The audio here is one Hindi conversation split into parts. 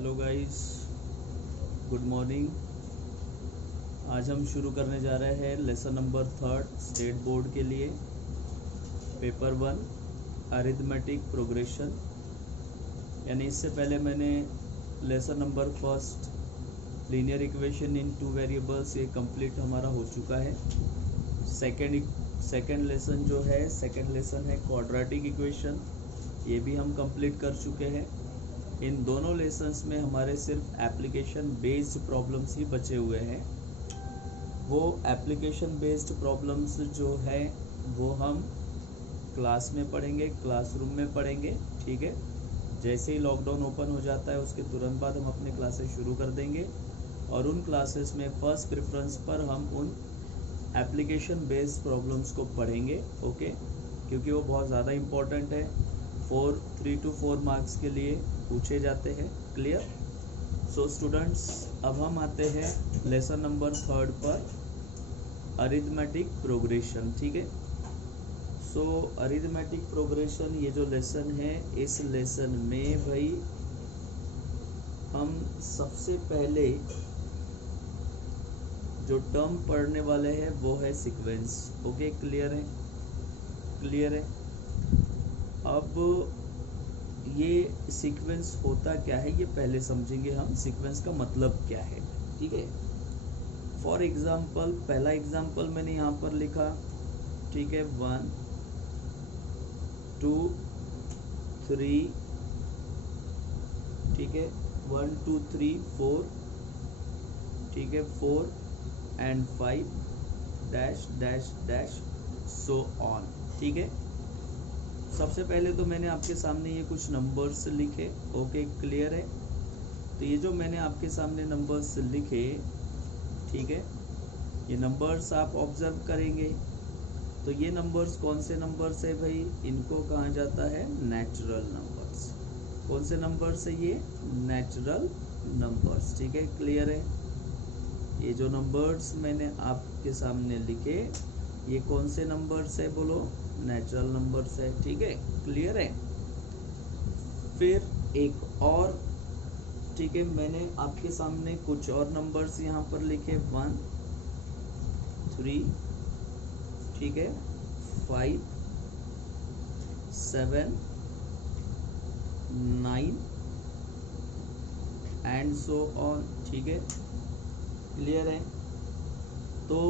Hello guys, good morning. आज हम शुरू करने जा रहे हैं लेसन नंबर 3 स्टेट बोर्ड के लिए पेपर 1 अरिथमेटिक प्रोग्रेशन। यानी इससे पहले मैंने lesson number 1 linear equation in 2 variables ये कंप्लीट हमारा हो चुका है। सेकेंड लेसन जो है सेकेंड लेसन है क्वाड्रेटिक इक्वेशन, ये भी हम कंप्लीट कर चुके हैं। इन दोनों लेसन्स में हमारे सिर्फ एप्लीकेशन बेस्ड प्रॉब्लम्स ही बचे हुए हैं। वो एप्लीकेशन बेस्ड प्रॉब्लम्स जो है वो हम क्लास में पढ़ेंगे, क्लासरूम में पढ़ेंगे, ठीक है। जैसे ही लॉकडाउन ओपन हो जाता है उसके तुरंत बाद हम अपने क्लासेस शुरू कर देंगे और उन क्लासेस में फर्स्ट प्रेफरेंस पर हम उन एप्लीकेशन बेस्ड प्रॉब्लम्स को पढ़ेंगे, ओके, क्योंकि वो बहुत ज़्यादा इम्पोर्टेंट है। 3 to 4 मार्क्स के लिए पूछे जाते हैं। क्लियर? सो स्टूडेंट्स, अब हम आते हैं लेसन नंबर 3 पर अरिथमेटिक प्रोग्रेशन, ठीक है। सो अरिथमेटिक प्रोग्रेशन ये जो लेसन है, इस लेसन में भाई हम सबसे पहले जो टर्म पढ़ने वाले हैं वो है सीक्वेंस। ओके, क्लियर है? क्लियर है। अब ये सीक्वेंस होता क्या है ये पहले समझेंगे हम। सीक्वेंस का मतलब क्या है, ठीक है। फॉर एग्जाम्पल, पहला एग्जाम्पल मैंने यहाँ पर लिखा, ठीक है, 1 2 3, ठीक है, 1 2 3 4, ठीक है, 4 and 5 dash dash dash so on, ठीक है। सबसे पहले तो मैंने आपके सामने ये कुछ नंबर्स लिखे, ओके, क्लियर है। तो ये जो मैंने आपके सामने नंबर्स लिखे, ठीक है, ये नंबर्स आप ऑब्जर्व करेंगे तो ये नंबर्स कौन से नंबर्स है भाई? इनको कहा जाता है नेचुरल नंबर्स। कौन से नंबर्स है ये? नेचुरल नंबर्स, ठीक है, क्लियर है। ये जो नंबर्स मैंने आपके सामने लिखे ये कौन से नंबर्स है? बोलो, नेचुरल नंबर्स है, ठीक है, क्लियर है। फिर एक और, ठीक है, मैंने आपके सामने कुछ और नंबर्स यहाँ पर लिखे, 1 3, ठीक है, 5 7 9 एंड सो ऑन, ठीक है, क्लियर है। तो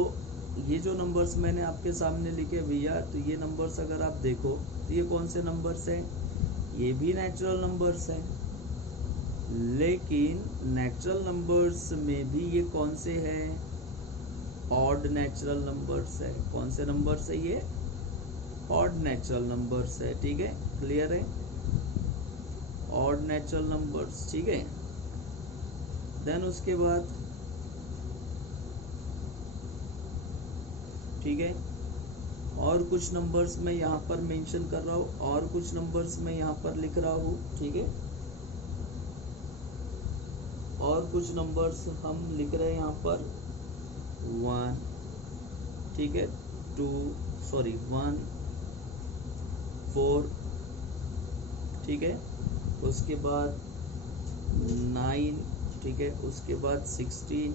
ये जो नंबर्स मैंने आपके सामने लिखे भैया, तो ये नंबर्स अगर आप देखो तो ये कौन से नंबर्स हैं? ये भी नेचुरल नंबर्स हैं, लेकिन नेचुरल नंबर्स में भी ये कौन से हैं? ऑड नेचुरल नंबर्स है। कौन से नंबर्स है ये? ऑड नेचुरल नंबर्स है, ठीक है, क्लियर है। ऑड नेचुरल नंबर्स, ठीक है। देन उसके बाद, ठीक है, और कुछ नंबर्स मैं यहाँ पर मेंशन कर रहा हूँ और कुछ नंबर्स मैं यहाँ पर लिख रहा हूँ, ठीक है। और कुछ नंबर्स हम लिख रहे हैं यहाँ पर 1, ठीक है, 1 4, ठीक है, उसके बाद 9, ठीक है, उसके बाद 16,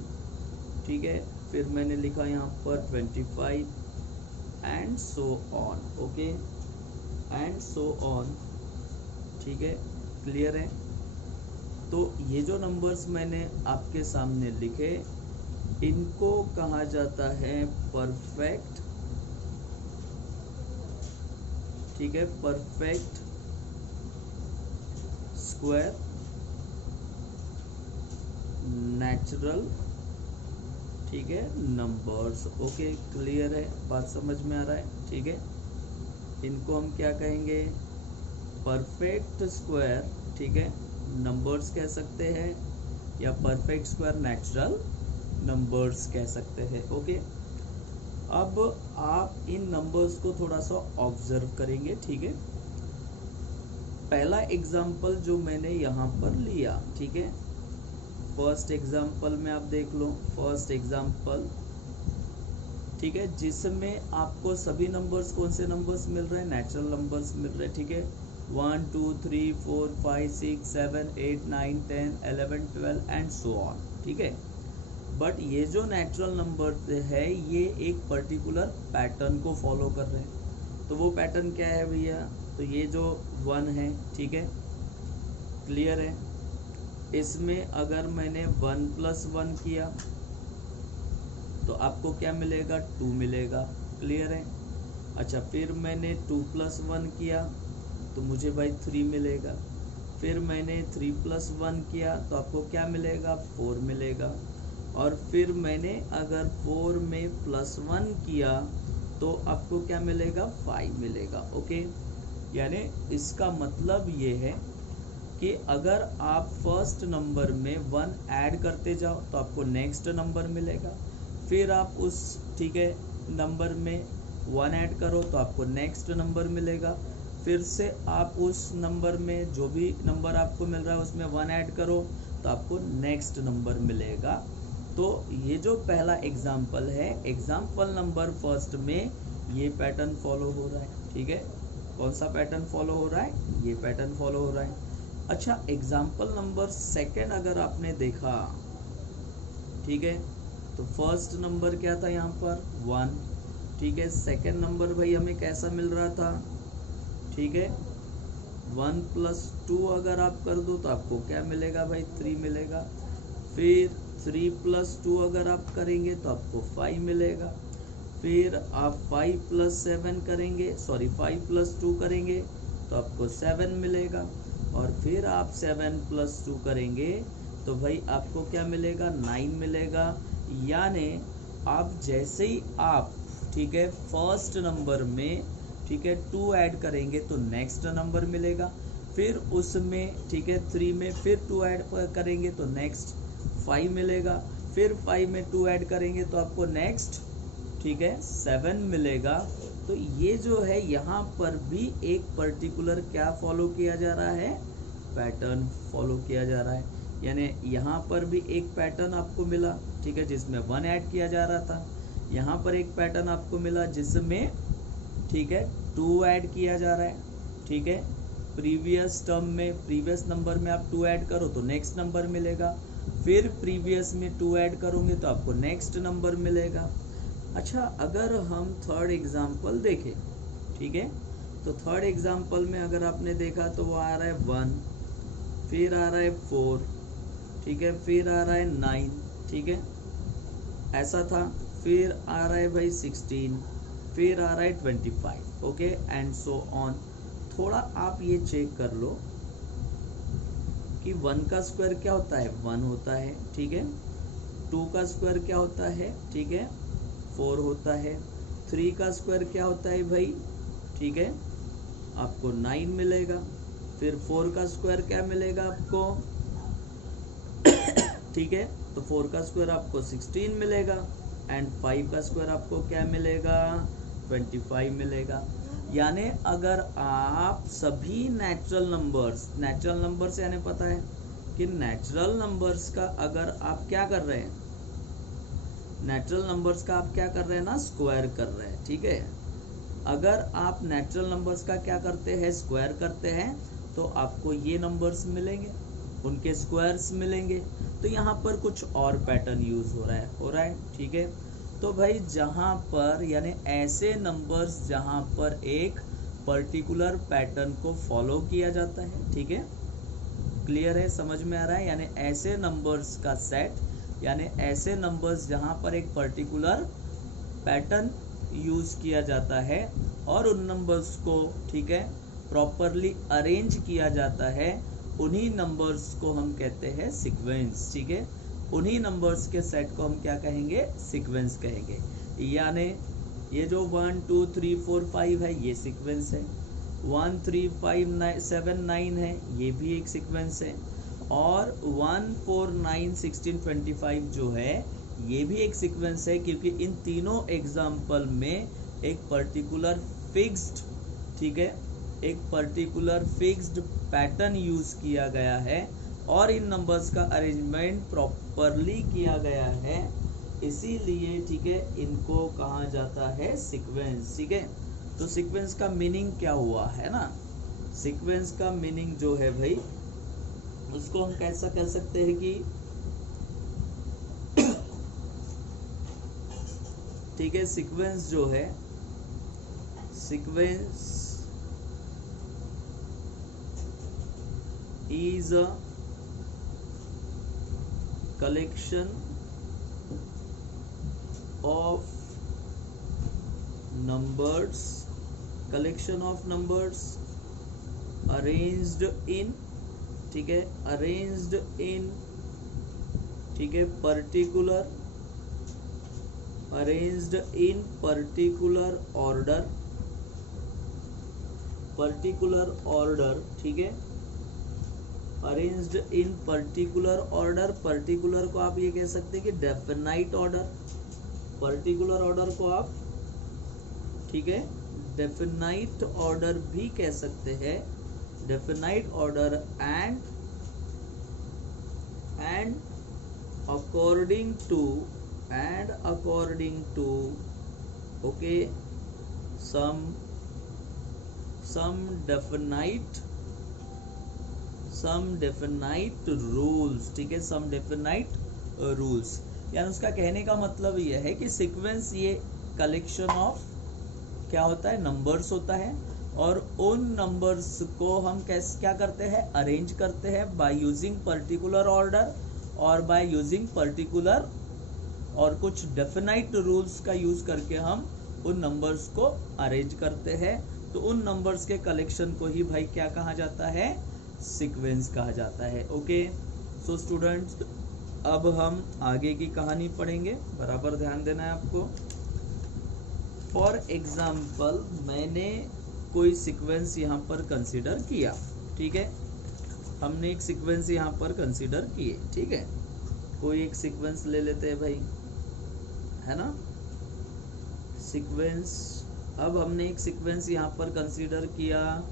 ठीक है, फिर मैंने लिखा यहाँ पर 25 and so on, okay, and so on, ठीक है, क्लियर है। तो ये जो नंबर्स मैंने आपके सामने लिखे इनको कहा जाता है परफेक्ट, ठीक है, परफेक्ट स्क्वायर नेचुरल, ठीक है, नंबर्स। ओके, क्लियर है, बात समझ में आ रहा है, ठीक है। इनको हम क्या कहेंगे? परफेक्ट स्क्वायर, ठीक है, नंबर्स कह सकते हैं या परफेक्ट स्क्वायर नेचुरल नंबर्स कह सकते हैं, ओके। अब आप इन नंबर्स को थोड़ा सा ऑब्जर्व करेंगे, ठीक है। पहला एग्जाम्पल जो मैंने यहाँ पर लिया, ठीक है, फर्स्ट एग्जाम्पल में आप देख लो, फर्स्ट एग्जाम्पल, ठीक है, जिसमें आपको सभी नंबर्स कौन से नंबर्स मिल रहे हैं? नेचुरल नंबर्स मिल रहे हैं, ठीक है। 1 2 3 4 5 6 7 8 9 10 11 12 एंड सो ऑन, ठीक है। बट ये जो नेचुरल नंबर है ये एक पर्टिकुलर पैटर्न को फॉलो कर रहे हैं। तो वो पैटर्न क्या है भैया? तो ये जो 1 है, ठीक है, क्लियर है। इसमें अगर मैंने 1 + 1 किया तो आपको क्या मिलेगा? 2 मिलेगा, क्लियर है। अच्छा, फिर मैंने 2 + 1 किया तो मुझे भाई 3 मिलेगा। फिर मैंने 3 + 1 किया तो आपको क्या मिलेगा? 4 मिलेगा। और फिर मैंने अगर 4 में +1 किया तो आपको क्या मिलेगा? 5 मिलेगा, ओके। यानी इसका मतलब ये है कि अगर आप फर्स्ट नंबर में 1 ऐड करते जाओ तो आपको नेक्स्ट नंबर मिलेगा। फिर आप उस, ठीक है, नंबर में 1 ऐड करो तो आपको नेक्स्ट नंबर मिलेगा। फिर से आप उस नंबर में जो भी नंबर आपको मिल रहा है उसमें 1 ऐड करो तो आपको नेक्स्ट नंबर मिलेगा। तो ये जो पहला एग्जाम्पल है, एग्जाम्पल नंबर फर्स्ट में ये पैटर्न फॉलो हो रहा है, ठीक है। कौन सा पैटर्न फॉलो हो रहा है? ये पैटर्न फॉलो हो रहा है। अच्छा, एग्जाम्पल नंबर सेकंड अगर आपने देखा, ठीक है, तो फर्स्ट नंबर क्या था यहाँ पर? 1, ठीक है। सेकंड नंबर भाई हमें कैसा मिल रहा था? ठीक है, 1 + 2 अगर आप कर दो तो आपको क्या मिलेगा भाई? 3 मिलेगा। फिर 3 + 2 अगर आप करेंगे तो आपको 5 मिलेगा। फिर आप 5 + 7 करेंगे, सॉरी 5 + 2 करेंगे तो आपको 7 मिलेगा। और फिर आप 7 + 2 करेंगे तो भाई आपको क्या मिलेगा? 9 मिलेगा। यानी आप जैसे ही आप, ठीक है, फर्स्ट नंबर में, ठीक है, 2 ऐड करेंगे तो नेक्स्ट नंबर मिलेगा। फिर उसमें, ठीक है, 3 में फिर 2 ऐड करेंगे तो नेक्स्ट 5 मिलेगा। फिर 5 में 2 ऐड करेंगे तो आपको नेक्स्ट, ठीक है, 7 मिलेगा। तो ये जो है यहाँ पर भी एक पर्टिकुलर क्या फॉलो किया जा रहा है? पैटर्न फॉलो किया जा रहा है। यानी यहाँ पर भी एक पैटर्न आपको मिला, ठीक है, जिसमें 1 ऐड किया जा रहा था। यहाँ पर एक पैटर्न आपको मिला जिसमें, ठीक है, 2 ऐड किया जा रहा है, ठीक है। प्रीवियस टर्म में, प्रीवियस नंबर में आप 2 ऐड करो तो नेक्स्ट नंबर मिलेगा। फिर प्रीवियस में 2 ऐड करोगे तो आपको नेक्स्ट नंबर मिलेगा। अच्छा, अगर हम थर्ड एग्जाम्पल देखें, ठीक है, तो थर्ड एग्जाम्पल में अगर आपने देखा तो वो आ रहा है 1, फिर आ रहा है 4, ठीक है, फिर आ रहा है 9, ठीक है, ऐसा था। फिर आ रहा है भाई 16, फिर आ रहा है 25, ओके, एंड सो ऑन। थोड़ा आप ये चेक कर लो कि 1 का स्क्वायर क्या होता है? 1 होता है, ठीक है। 2 का स्क्वायर क्या होता है? ठीक है, 4 होता है। 3 का स्क्वायर क्या होता है भाई? ठीक है, आपको 9 मिलेगा। फिर 4 का स्क्वायर क्या मिलेगा आपको? ठीक है, तो 4 का स्क्वायर आपको 16 मिलेगा। एंड 5 का स्क्वायर आपको क्या मिलेगा? 25 मिलेगा। यानी अगर आप सभी नेचुरल नंबर्स यानी पता है कि नेचुरल नंबर्स का अगर आप क्या कर रहे हैं, नेचुरल नंबर्स का आप क्या कर रहे हैं ना, स्क्वायर कर रहे हैं, ठीक है। अगर आप नेचुरल नंबर्स का क्या करते हैं, स्क्वायर करते हैं, तो आपको ये नंबर्स मिलेंगे, उनके स्क्वायर्स मिलेंगे। तो यहाँ पर कुछ और पैटर्न यूज हो रहा है, ठीक है। तो भाई जहाँ पर यानी ऐसे नंबर्स जहाँ पर एक पर्टिकुलर पैटर्न को फॉलो किया जाता है, ठीक है, क्लियर है, समझ में आ रहा है। यानी ऐसे नंबर्स का सेट, यानी ऐसे नंबर्स जहाँ पर एक पर्टिकुलर पैटर्न यूज किया जाता है और उन नंबर्स को, ठीक है, प्रॉपरली अरेंज किया जाता है, उन्हीं नंबर्स को हम कहते हैं सीक्वेंस, ठीक है। उन्हीं नंबर्स के सेट को हम क्या कहेंगे? सीक्वेंस कहेंगे। यानी ये जो 1 2 3 4 5 है ये सीक्वेंस है, 1 3 5 7 9 है ये भी एक सीक्वेंस है, और 1 4 9 16 25 जो है ये भी एक सीक्वेंस है, क्योंकि इन तीनों एग्जाम्पल में एक पर्टिकुलर फिक्स्ड, ठीक है, एक पर्टिकुलर फिक्स्ड पैटर्न यूज किया गया है और इन नंबर्स का अरेंजमेंट प्रॉपरली किया गया है, इसीलिए, ठीक है, इनको कहा जाता है सीक्वेंस, ठीक है। तो सीक्वेंस का मीनिंग क्या हुआ है ना, सीक्वेंस का मीनिंग जो है भाई, उसको हम कैसा कह सकते हैं कि ठीक है, सीक्वेंस जो है, sequence is a collection of numbers arranged in, ठीक है, arranged in, ठीक है, arranged in particular order, ठीक है, arranged in particular order. Particular को आप ये कह सकते हैं कि डेफिनाइट ऑर्डर, पर्टिकुलर ऑर्डर को आप, ठीक है, डेफिनाइट ऑर्डर भी कह सकते हैं, definite order and according to okay some definite rules, ठीक है, some definite rules। यानी उसका कहने का मतलब यह है कि सीक्वेंस ये कलेक्शन ऑफ क्या होता है, नंबर्स होता है, और उन नंबर्स को हम कैसे क्या करते हैं, अरेंज करते हैं बाय यूजिंग पर्टिकुलर ऑर्डर और बाय यूजिंग पर्टिकुलर और कुछ डेफिनाइट रूल्स का यूज करके हम उन नंबर्स को अरेंज करते हैं। तो उन नंबर्स के कलेक्शन को ही भाई क्या कहा जाता है, सीक्वेंस कहा जाता है। ओके, सो स्टूडेंट्स, अब हम आगे की कहानी पढ़ेंगे, बराबर ध्यान देना है आपको। फॉर एग्जाम्पल, मैंने कोई सीक्वेंस यहाँ पर कंसीडर किया, ठीक है, हमने एक सीक्वेंस यहाँ पर कंसीडर किए, ठीक है, कोई एक सीक्वेंस ले लेते हैं भाई, है ना, सीक्वेंस। अब हमने एक सीक्वेंस यहाँ पर कंसीडर किया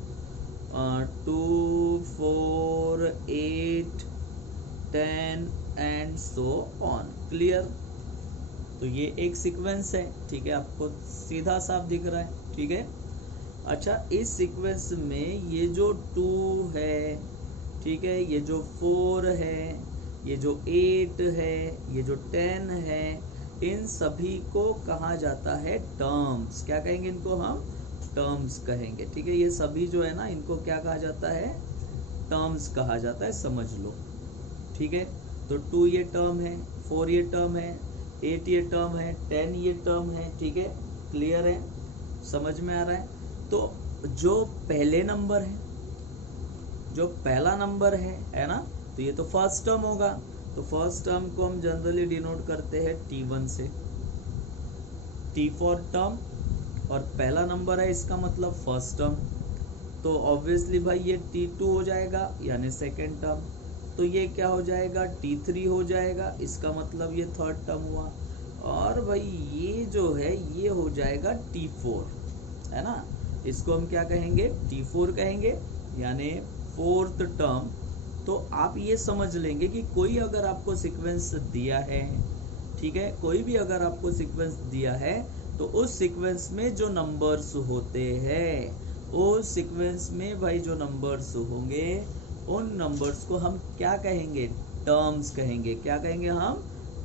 2 4 8 10 एंड सो ऑन। क्लियर? तो ये एक सीक्वेंस है, ठीक है, आपको सीधा साफ दिख रहा है, ठीक है। अच्छा, इस सीक्वेंस में ये जो 2 है, ठीक है, ये जो 4 है, ये जो 8 है, ये जो 10 है, इन सभी को कहा जाता है टर्म्स। क्या कहेंगे इनको हम? टर्म्स कहेंगे, ठीक है। ये सभी जो है ना, इनको क्या कहा जाता है? टर्म्स कहा जाता है, समझ लो, ठीक है। तो 2 ये टर्म है, 4 ये टर्म है, 8 ये टर्म है, 10 ये टर्म है, ठीक है। क्लियर है? समझ में आ रहा है? तो जो पहले नंबर है, जो पहला नंबर है ना, तो ये तो फर्स्ट टर्म होगा। तो फर्स्ट टर्म को हम जनरली डिनोट करते हैं T1 से, T फॉर टर्म, और पहला नंबर है इसका मतलब फर्स्ट टर्म। तो ऑब्वियसली भाई ये T2 हो जाएगा, यानी सेकेंड टर्म। तो ये क्या हो जाएगा? T3 हो जाएगा, इसका मतलब ये थर्ड टर्म हुआ। और भाई ये जो है ये हो जाएगा T4, है ना। इसको हम क्या कहेंगे? T4 कहेंगे, यानी फोर्थ टर्म। तो आप ये समझ लेंगे कि कोई अगर आपको सीक्वेंस दिया है, ठीक है, कोई भी अगर आपको सीक्वेंस दिया है, तो उस सीक्वेंस में जो नंबर्स होते हैं, उस सीक्वेंस में भाई जो नंबर्स होंगे, उन नंबर्स को हम क्या कहेंगे? टर्म्स कहेंगे। क्या कहेंगे हम?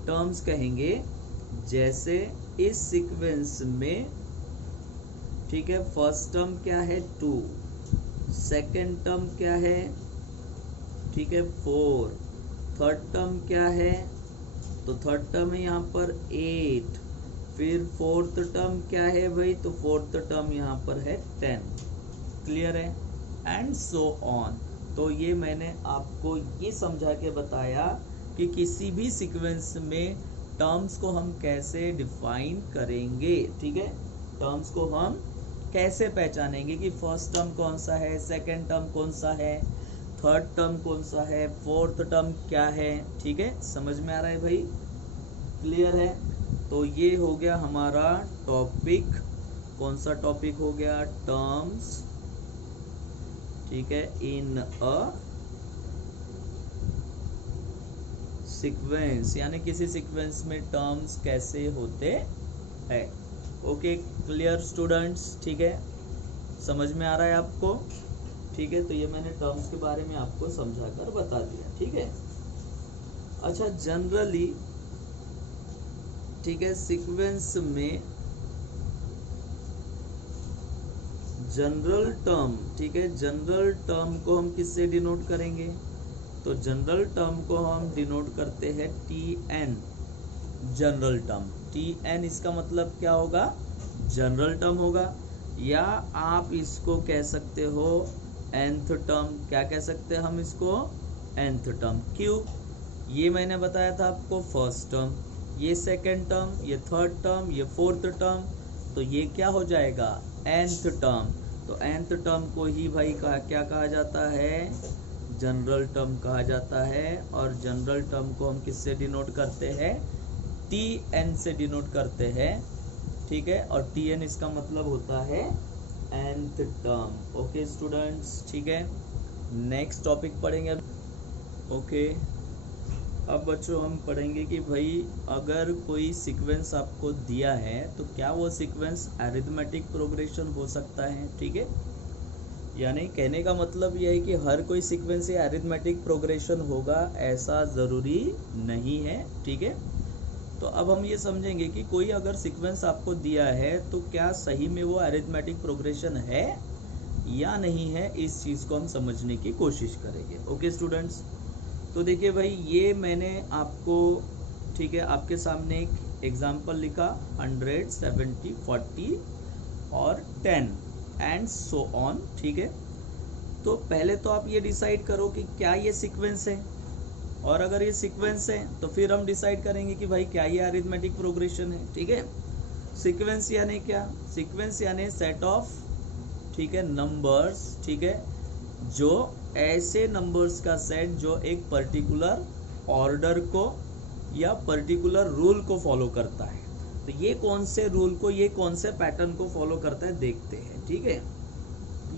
टर्म्स कहेंगे। जैसे इस सीक्वेंस में, ठीक है, फर्स्ट टर्म क्या है? 2, सेकेंड टर्म क्या है? ठीक है, 4, थर्ड टर्म क्या है? तो थर्ड टर्म है यहाँ पर 8, फिर फोर्थ टर्म क्या है भाई? तो फोर्थ टर्म यहाँ पर है 10। क्लियर है? And so on. तो ये मैंने आपको ये समझा के बताया कि किसी भी सीक्वेंस में टर्म्स को हम कैसे डिफाइन करेंगे, ठीक है। टर्म्स को हम कैसे पहचानेंगे कि फर्स्ट टर्म कौन सा है, सेकेंड टर्म कौन सा है, थर्ड टर्म कौन सा है, फोर्थ टर्म क्या है, ठीक है। समझ में आ रहा है भाई? क्लियर है? तो ये हो गया हमारा टॉपिक। कौन सा टॉपिक हो गया? टर्म्स, ठीक है, इन अ सीक्वेंस, यानी किसी सीक्वेंस में टर्म्स कैसे होते हैं। Okay, clear students? ठीक है, समझ में आ रहा है आपको? ठीक है, तो ये मैंने टर्म्स के बारे में आपको समझाकर बता दिया। ठीक है, अच्छा जनरली ठीक है, सीक्वेंस में जनरल टर्म, ठीक है, जनरल टर्म को हम किससे डिनोट करेंगे? तो जनरल टर्म को हम डिनोट करते हैं T N, general term. T N इसका मतलब क्या होगा? जनरल टर्म होगा, या आप इसको कह सकते हो nth टर्म। क्या कह सकते हैं हम इसको? nth term. क्यों? ये मैंने बताया था आपको, फर्स्ट टर्म, ये सेकेंड टर्म, ये थर्ड टर्म, ये फोर्थ टर्म, तो ये क्या हो जाएगा? nth term. तो nth टर्म को ही भाई क्या कहा जाता है? जनरल टर्म कहा जाता है। और जनरल टर्म को हम किससे डिनोट करते हैं? टी एन से डिनोट करते हैं। ठीक है, और टी एन इसका मतलब होता है nth टर्म। ओके स्टूडेंट्स, ठीक है, नेक्स्ट टॉपिक पढ़ेंगे। ओके, अब बच्चों हम पढ़ेंगे कि भाई अगर कोई सीक्वेंस आपको दिया है तो क्या वो सीक्वेंस अरिथमेटिक प्रोग्रेशन हो सकता है? ठीक है, यानी कहने का मतलब यह है कि हर कोई सीक्वेंस से अरिथमेटिक प्रोग्रेशन होगा ऐसा ज़रूरी नहीं है। ठीक है, तो अब हम ये समझेंगे कि कोई अगर सीक्वेंस आपको दिया है तो क्या सही में वो अरिथमेटिक प्रोग्रेशन है या नहीं है, इस चीज़ को हम समझने की कोशिश करेंगे। ओके स्टूडेंट्स, तो देखिए भाई ये मैंने आपको, ठीक है, आपके सामने एक एग्जांपल लिखा 100, 70, 40 और 10 एंड सो ऑन। ठीक है, तो पहले तो आप ये डिसाइड करो कि क्या ये सीक्वेंस है, और अगर ये सीक्वेंस है तो फिर हम डिसाइड करेंगे कि भाई क्या ये अरिथमेटिक प्रोग्रेशन है। ठीक है, सीक्वेंस यानी क्या? सीक्वेंस यानी सेट ऑफ, ठीक है, नंबर्स, ठीक है, जो ऐसे नंबर्स का सेट जो एक पर्टिकुलर ऑर्डर को या पर्टिकुलर रूल को फॉलो करता है। तो ये कौन से रूल को, ये कौन से पैटर्न को फॉलो करता है देखते हैं। ठीक है,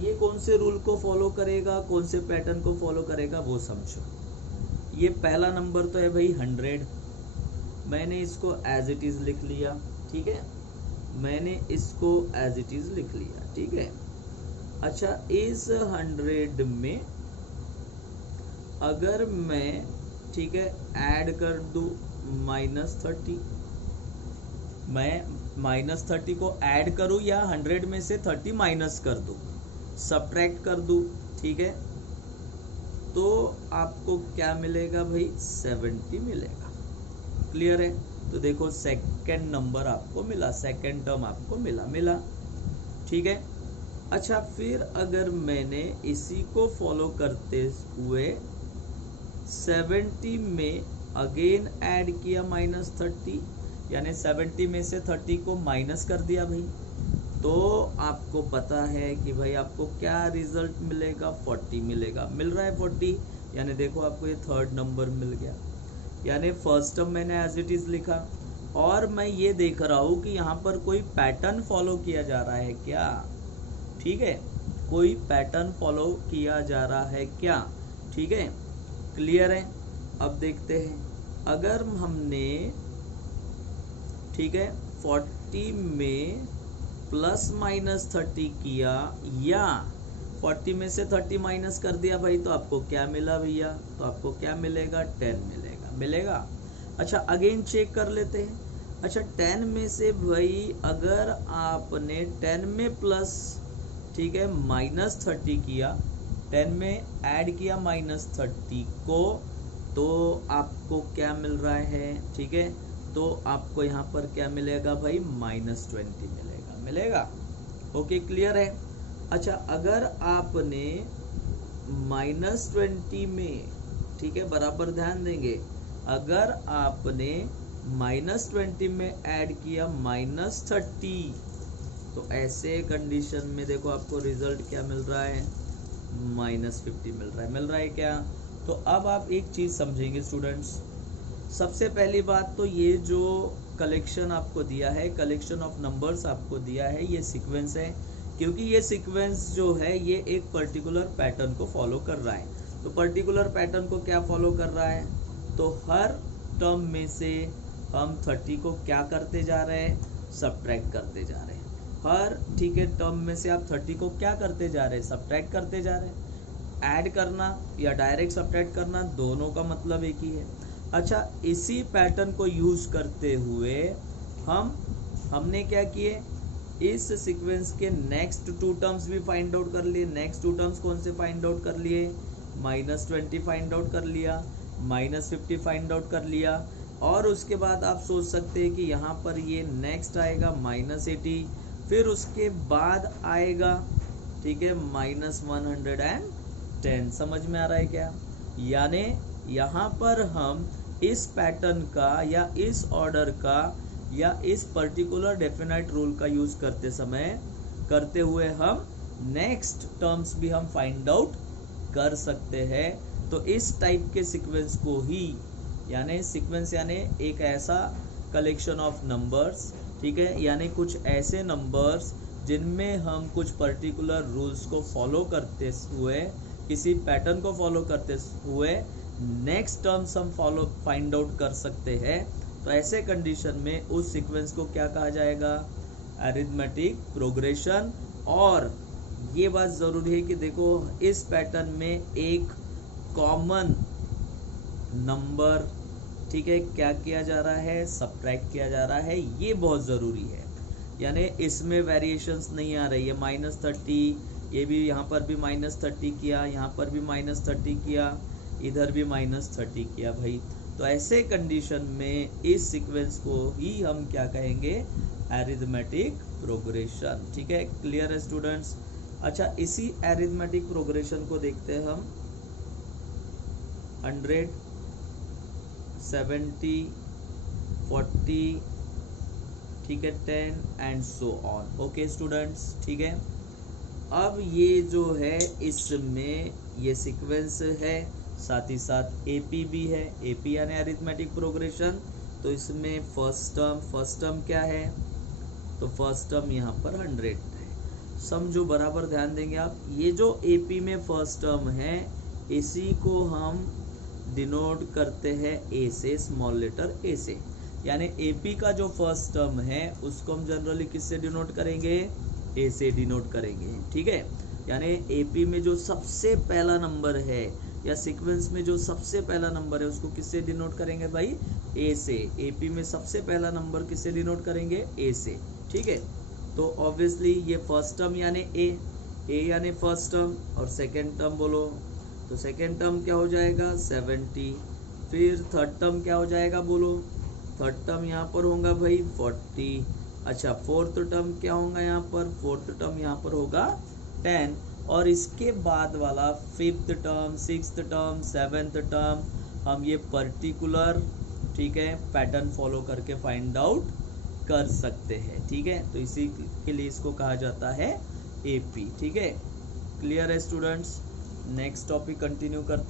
ये कौन से रूल को फॉलो करेगा, कौन से पैटर्न को फॉलो करेगा वो समझो। ये पहला नंबर तो है भाई 100, मैंने इसको एज इट इज लिख लिया। ठीक है, मैंने इसको एज इट इज लिख लिया। ठीक है, अच्छा इस 100 में अगर मैं, ठीक है, ऐड कर दूं -30, मैं -30 को ऐड करूं या 100 में से 30 माइनस कर दूं, सब्ट्रैक्ट कर दूं, ठीक है, तो आपको क्या मिलेगा भाई? 70 मिलेगा। क्लियर है? तो देखो सेकंड नंबर आपको मिला, सेकंड टर्म आपको मिला। ठीक है, अच्छा फिर अगर मैंने इसी को फॉलो करते हुए 70 में अगेन ऐड किया -30, यानी 70 में से 30 को माइनस कर दिया भाई, तो आपको पता है कि भाई आपको क्या रिजल्ट मिलेगा? 40 मिलेगा। मिल रहा है 40, यानी देखो आपको ये थर्ड नंबर मिल गया। यानी फर्स्ट टर्म मैंने एज इट इज लिखा, और मैं ये देख रहा हूँ कि यहाँ पर कोई पैटर्न फॉलो किया जा रहा है क्या? ठीक है, कोई पैटर्न फॉलो किया जा रहा है क्या? ठीक है, क्लियर है? अब देखते हैं, अगर हमने, ठीक है, 40 में +-30 किया या 40 में से 30 माइनस कर दिया भाई, तो आपको क्या मिला भैया? तो आपको क्या मिलेगा? 10 मिलेगा। अच्छा अगेन चेक कर लेते हैं। अच्छा 10 में से भाई अगर आपने 10 में प्लस, ठीक है, -30 किया, 10 में ऐड किया -30 को, तो आपको क्या मिल रहा है? ठीक है, तो आपको यहाँ पर क्या मिलेगा भाई? -20 मिलेगा। ओके, क्लियर है? अच्छा अगर आपने -20 में, ठीक है, बराबर ध्यान देंगे, अगर आपने -20 में ऐड किया -30, तो ऐसे कंडीशन में देखो आपको रिजल्ट क्या मिल रहा है? -50 मिल रहा है क्या? तो अब आप एक चीज़ समझेंगे स्टूडेंट्स। सबसे पहली बात तो ये जो कलेक्शन आपको दिया है, कलेक्शन ऑफ नंबर्स आपको दिया है, ये सीक्वेंस है, क्योंकि ये सीक्वेंस जो है ये एक पर्टिकुलर पैटर्न को फॉलो कर रहा है। तो पर्टिकुलर पैटर्न को क्या फॉलो कर रहा है? तो हर टर्म में से हम 30 को क्या करते जा रहे हैं? सब्ट्रैक्ट करते जा रहे हैं। हर, ठीक है, टर्म में से आप 30 को क्या करते जा रहे हैं? सब्ट्रैक्ट करते जा रहे हैं। ऐड करना या डायरेक्ट सब्ट्रैक्ट करना, दोनों का मतलब एक ही है। अच्छा, इसी पैटर्न को यूज करते हुए हमने क्या किए, इस सीक्वेंस के नेक्स्ट 2 टर्म्स भी फाइंड आउट कर लिए। नेक्स्ट 2 टर्म्स कौन से फाइंड आउट कर लिए, -20 फाइंड आउट कर लिया, -50 फाइंड आउट कर लिया, और उसके बाद आप सोच सकते हैं कि यहाँ पर ये नेक्स्ट आएगा -80, फिर उसके बाद आएगा, ठीक है, -110। समझ में आ रहा है क्या? यानी यहाँ पर हम इस पैटर्न का या इस ऑर्डर का या इस पर्टिकुलर डेफिनाइट रूल का यूज करते हुए हम नेक्स्ट टर्म्स भी हम फाइंड आउट कर सकते हैं। तो इस टाइप के सीक्वेंस को ही, यानी सीक्वेंस यानी एक ऐसा कलेक्शन ऑफ नंबर्स, ठीक है, यानी कुछ ऐसे नंबर्स जिनमें हम कुछ पर्टिकुलर रूल्स को फॉलो करते हुए, किसी पैटर्न को फॉलो करते हुए नेक्स्ट टर्म्स हम फाइंड आउट कर सकते हैं। तो ऐसे कंडीशन में उस सीक्वेंस को क्या कहा जाएगा, अरिथमेटिक प्रोग्रेशन। और ये बात जरूरी है कि देखो इस पैटर्न में एक कॉमन नंबर, ठीक है, क्या किया जा रहा है, सब्ट्रैक्ट किया जा रहा है, ये बहुत ज़रूरी है। यानी इसमें वेरिएशंस नहीं आ रही है, -30, ये भी यहाँ पर भी -30 किया, यहाँ पर भी -30 किया, इधर भी -30 किया भाई। तो ऐसे कंडीशन में इस सीक्वेंस को ही हम क्या कहेंगे, अरिथमेटिक प्रोग्रेशन। ठीक है, क्लियर है स्टूडेंट्स? अच्छा, इसी अरिथमेटिक प्रोग्रेशन को देखते हैं हम 100, 70, 40, ठीक है, 10 and so on. Okay students, ठीक है। अब ये जो है इसमें ये सीक्वेंस है, साथ ही साथ एपी भी है। एपी यानी अरिथमेटिक प्रोग्रेशन। तो इसमें फर्स्ट टर्म क्या है, तो फर्स्ट टर्म यहाँ पर 100 है। समझो, बराबर ध्यान देंगे आप। ये जो एपी में फर्स्ट टर्म है, इसी को हम डिनोट करते हैं ए से, स्मॉल लेटर ए से। यानी एपी का जो फर्स्ट टर्म है उसको हम जनरली किससे डिनोट करेंगे, ए से डिनोट करेंगे। ठीक है, यानी एपी में जो सबसे पहला नंबर है या सीक्वेंस में जो सबसे पहला नंबर है उसको किससे डिनोट करेंगे भाई, ए से। एपी में सबसे पहला नंबर किससे डिनोट करेंगे, ए से। ठीक है, तो ऑब्वियसली ये फर्स्ट टर्म यानी ए यानी फर्स्ट टर्म, और सेकेंड टर्म बोलो तो सेकेंड टर्म क्या हो जाएगा 70। फिर थर्ड टर्म क्या हो जाएगा बोलो, थर्ड टर्म यहाँ पर होगा भाई 40। अच्छा, फोर्थ टर्म क्या होगा यहाँ पर, फोर्थ टर्म यहाँ पर होगा 10। और इसके बाद वाला fifth term, sixth term, seventh term हम ये पर्टिकुलर, ठीक है, पैटर्न फॉलो करके फाइंड आउट कर सकते हैं। ठीक है, तो इसी के लिए इसको कहा जाता है एपी। ठीक है, क्लियर है स्टूडेंट्स? नेक्स्ट टॉपिक कंटिन्यू करते